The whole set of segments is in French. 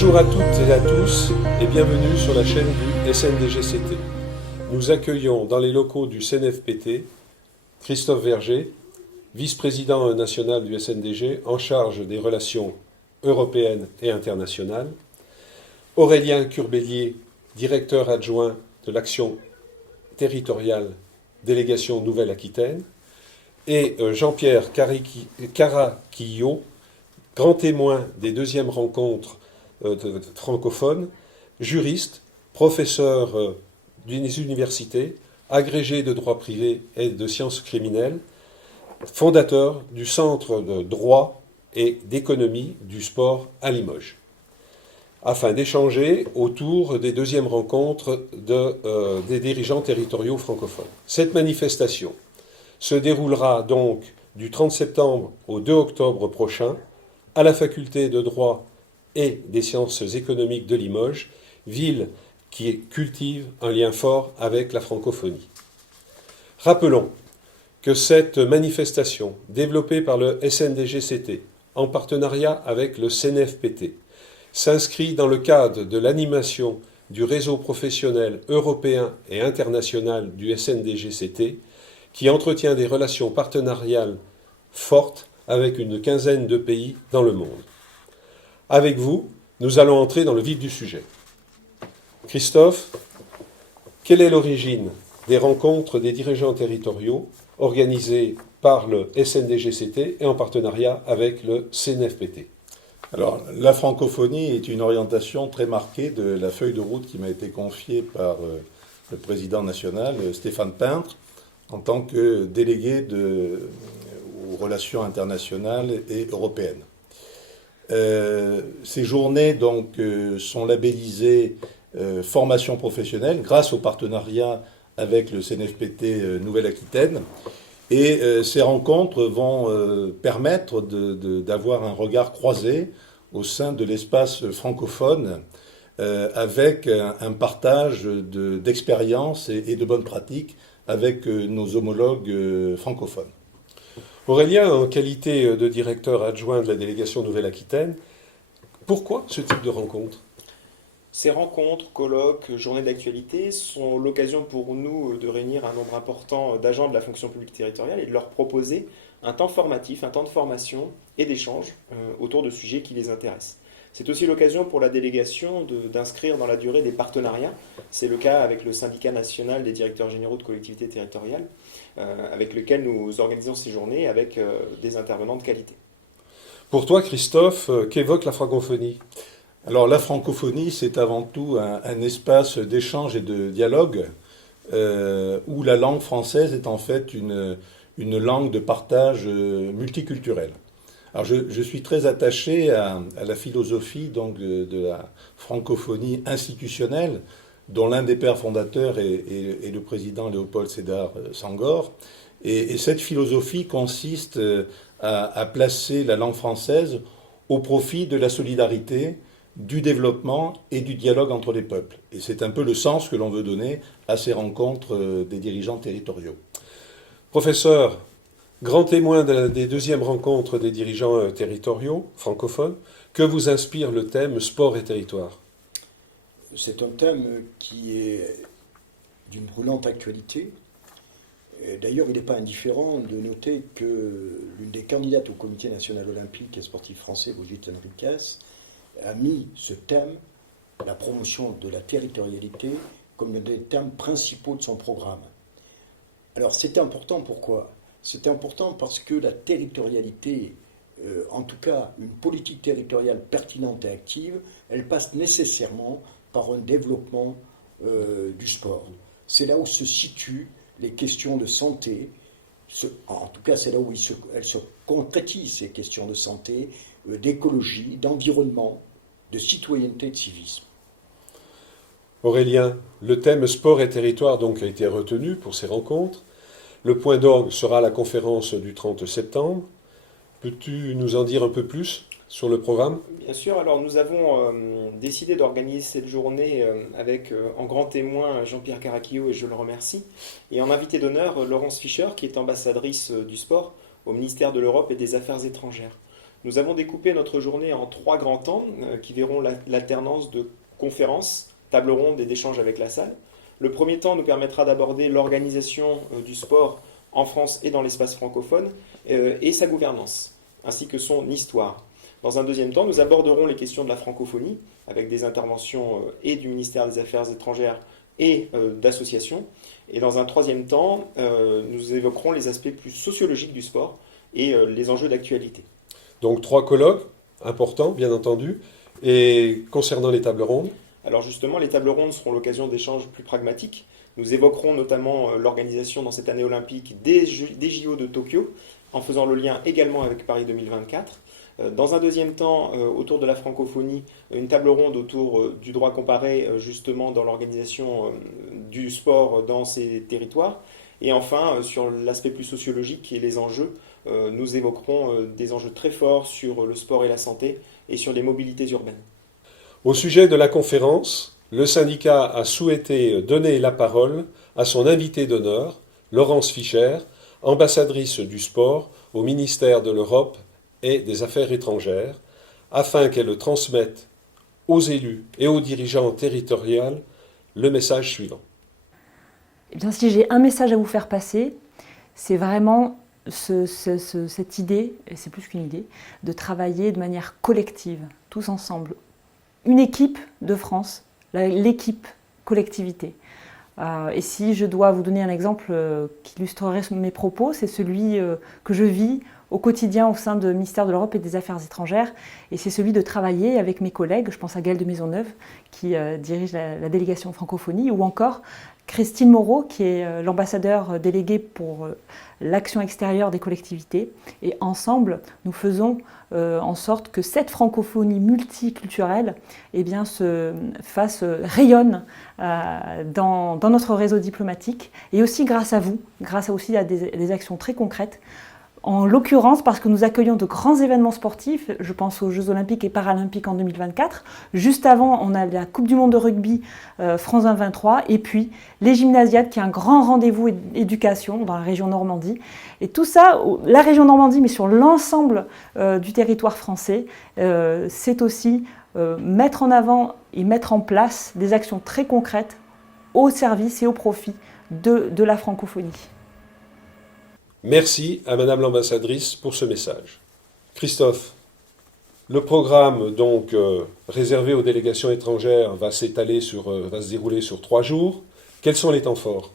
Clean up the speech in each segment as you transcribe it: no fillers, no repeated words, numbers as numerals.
Bonjour à toutes et à tous et bienvenue sur la chaîne du SNDGCT. Nous accueillons dans les locaux du CNFPT Christophe Verger, vice-président national du SNDG en charge des relations européennes et internationales, Aurélien Curbélier, directeur adjoint de l'action territoriale délégation Nouvelle-Aquitaine, et Jean-Pierre Caraquillo, grand témoin des deuxièmes rencontres francophones, juriste, professeur des universités, agrégé de droit privé et de sciences criminelles, fondateur du Centre de droit et d'économie du sport à Limoges, afin d'échanger autour des deuxièmes rencontres des dirigeants territoriaux francophones. Cette manifestation se déroulera donc du 30 septembre au 2 octobre prochain à la faculté de droit et des sciences économiques de Limoges, ville qui cultive un lien fort avec la francophonie. Rappelons que cette manifestation, développée par le SNDGCT en partenariat avec le CNFPT, s'inscrit dans le cadre de l'animation du réseau professionnel européen et international du SNDGCT, qui entretient des relations partenariales fortes avec une quinzaine de pays dans le monde. Avec vous, nous allons entrer dans le vif du sujet. Christophe, quelle est l'origine des rencontres des dirigeants territoriaux organisées par le SNDGCT et en partenariat avec le CNFPT? Alors, la francophonie est une orientation très marquée de la feuille de route qui m'a été confiée par le président national, Stéphane Peintre, en tant que délégué aux relations internationales et européennes. Ces journées donc sont labellisées formation professionnelle grâce au partenariat avec le CNFPT Nouvelle-Aquitaine. Et ces rencontres vont permettre d'avoir un regard croisé au sein de l'espace francophone avec un partage d'expériences et de bonnes pratiques avec nos homologues francophones. Aurélien, en qualité de directeur adjoint de la délégation Nouvelle-Aquitaine, pourquoi ce type de rencontre? Ces rencontres, colloques, journées d'actualité sont l'occasion pour nous de réunir un nombre important d'agents de la fonction publique territoriale et de leur proposer un temps formatif, un temps de formation et d'échange autour de sujets qui les intéressent. C'est aussi l'occasion pour la délégation d'inscrire dans la durée des partenariats. C'est le cas avec le syndicat national des directeurs généraux de collectivités territoriales, avec lequel nous organisons ces journées avec des intervenants de qualité. Pour toi, Christophe, qu'évoque la francophonie? Alors la francophonie, c'est avant tout un espace d'échange et de dialogue où la langue française est en fait une langue de partage multiculturel. Alors je suis très attaché à la philosophie donc de la francophonie institutionnelle, dont l'un des pères fondateurs est le président Léopold Sédar Senghor. Et cette philosophie consiste à placer la langue française au profit de la solidarité, du développement et du dialogue entre les peuples. Et c'est un peu le sens que l'on veut donner à ces rencontres des dirigeants territoriaux. Professeur, grand témoin des deuxièmes rencontres des dirigeants territoriaux francophones, que vous inspire le thème sport et territoire? C'est un thème qui est d'une brûlante actualité. D'ailleurs, il n'est pas indifférent de noter que l'une des candidates au Comité national olympique et sportif français, Brigitte Henriques, a mis ce thème, la promotion de la territorialité, comme l'un des thèmes principaux de son programme. Alors, c'est important, pourquoi? C'est important parce que la territorialité, en tout cas une politique territoriale pertinente et active, elle passe nécessairement par un développement du sport. C'est là où se situent les questions de santé, en tout cas c'est là où elles se concrétisent, ces questions de santé, d'écologie, d'environnement, de citoyenneté, de civisme. Aurélien, le thème sport et territoire donc a été retenu pour ces rencontres. Le point d'orgue sera la conférence du 30 septembre. Peux-tu nous en dire un peu plus sur le programme? Bien sûr, alors nous avons décidé d'organiser cette journée avec en grand témoin Jean-Pierre Caraquillo, et je le remercie, et en invité d'honneur Laurence Fischer, qui est ambassadrice du sport au ministère de l'Europe et des Affaires étrangères. Nous avons découpé notre journée en 3 grands temps qui verront l'alternance de conférences, tables rondes et d'échanges avec la salle. Le premier temps nous permettra d'aborder l'organisation du sport en France et dans l'espace francophone et sa gouvernance, ainsi que son histoire. Dans un deuxième temps, nous aborderons les questions de la francophonie, avec des interventions et du ministère des Affaires étrangères et d'associations. Et dans un troisième temps, nous évoquerons les aspects plus sociologiques du sport et les enjeux d'actualité. Donc 3 colloques, importants bien entendu, et concernant les tables rondes. Alors justement, les tables rondes seront l'occasion d'échanges plus pragmatiques. Nous évoquerons notamment l'organisation dans cette année olympique des JO de Tokyo, en faisant le lien également avec Paris 2024. Dans un deuxième temps, autour de la francophonie, une table ronde autour du droit comparé, justement dans l'organisation du sport dans ces territoires. Et enfin, sur l'aspect plus sociologique et les enjeux, nous évoquerons des enjeux très forts sur le sport et la santé et sur les mobilités urbaines. Au sujet de la conférence, le syndicat a souhaité donner la parole à son invité d'honneur, Laurence Fischer, ambassadrice du sport au ministère de l'Europe et des Affaires étrangères, afin qu'elle transmette aux élus et aux dirigeants territoriaux le message suivant. Eh bien, si j'ai un message à vous faire passer, c'est vraiment cette idée, et c'est plus qu'une idée, de travailler de manière collective, tous ensemble. Une équipe de France, l'équipe collectivité. Et si je dois vous donner un exemple qui illustrerait mes propos, c'est celui que je vis au quotidien au sein du ministère de l'Europe et des Affaires étrangères. Et c'est celui de travailler avec mes collègues, je pense à Gaëlle de Maisonneuve, qui dirige la délégation francophonie, ou encore Christine Moreau, qui est l'ambassadeur délégué pour l'action extérieure des collectivités. Et ensemble, nous faisons en sorte que cette francophonie multiculturelle eh bien, rayonne dans notre réseau diplomatique. Et aussi grâce à vous, grâce aussi à des actions très concrètes. En l'occurrence, parce que nous accueillons de grands événements sportifs, je pense aux Jeux Olympiques et Paralympiques en 2024. Juste avant, on a la Coupe du Monde de rugby France 2023, et puis les Gymnasiades, qui est un grand rendez-vous éducation dans la région Normandie. Et tout ça, la région Normandie, mais sur l'ensemble du territoire français, c'est aussi mettre en avant et mettre en place des actions très concrètes au service et au profit de la francophonie. Merci à Madame l'ambassadrice pour ce message. Christophe, le programme donc réservé aux délégations étrangères va se dérouler sur 3 jours. Quels sont les temps forts ?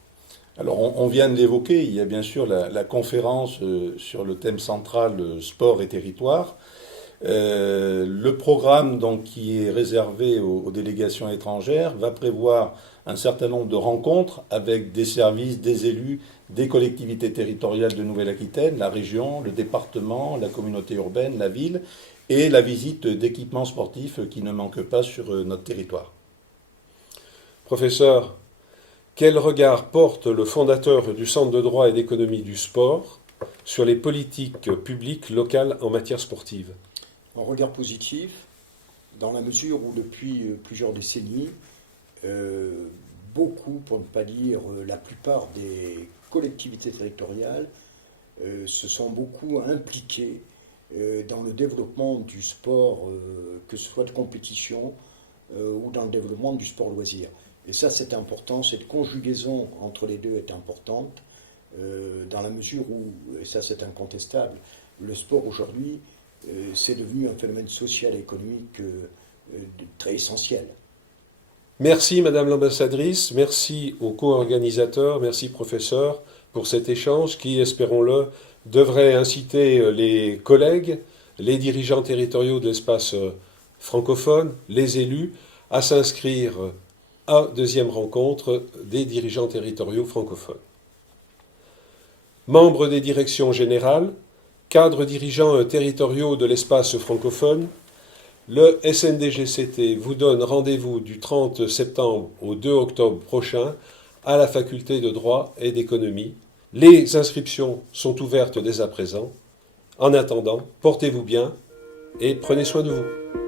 Alors on vient de l'évoquer, il y a bien sûr la conférence sur le thème central sport et territoire. Le programme donc, qui est réservé aux délégations étrangères va prévoir un certain nombre de rencontres avec des services, des élus, des collectivités territoriales de Nouvelle-Aquitaine, la région, le département, la communauté urbaine, la ville, et la visite d'équipements sportifs qui ne manquent pas sur notre territoire. Professeur, quel regard porte le fondateur du Centre de droit et d'économie du sport sur les politiques publiques locales en matière sportive ? Un regard positif, dans la mesure où depuis plusieurs décennies, beaucoup, pour ne pas dire la plupart des collectivités territoriales, se sont beaucoup impliquées dans le développement du sport, que ce soit de compétition ou dans le développement du sport loisir. Et ça, c'est important, cette conjugaison entre les deux est importante, dans la mesure où, et ça c'est incontestable, le sport aujourd'hui, c'est devenu un phénomène social et économique très essentiel. Merci Madame l'ambassadrice, merci aux co-organisateurs, merci professeur pour cet échange qui, espérons-le, devrait inciter les collègues, les dirigeants territoriaux de l'espace francophone, les élus, à s'inscrire à deuxième rencontre des dirigeants territoriaux francophones. Membres des directions générales, cadres dirigeants territoriaux de l'espace francophone, le SNDGCT vous donne rendez-vous du 30 septembre au 2 octobre prochain à la faculté de droit et d'économie. Les inscriptions sont ouvertes dès à présent. En attendant, portez-vous bien et prenez soin de vous.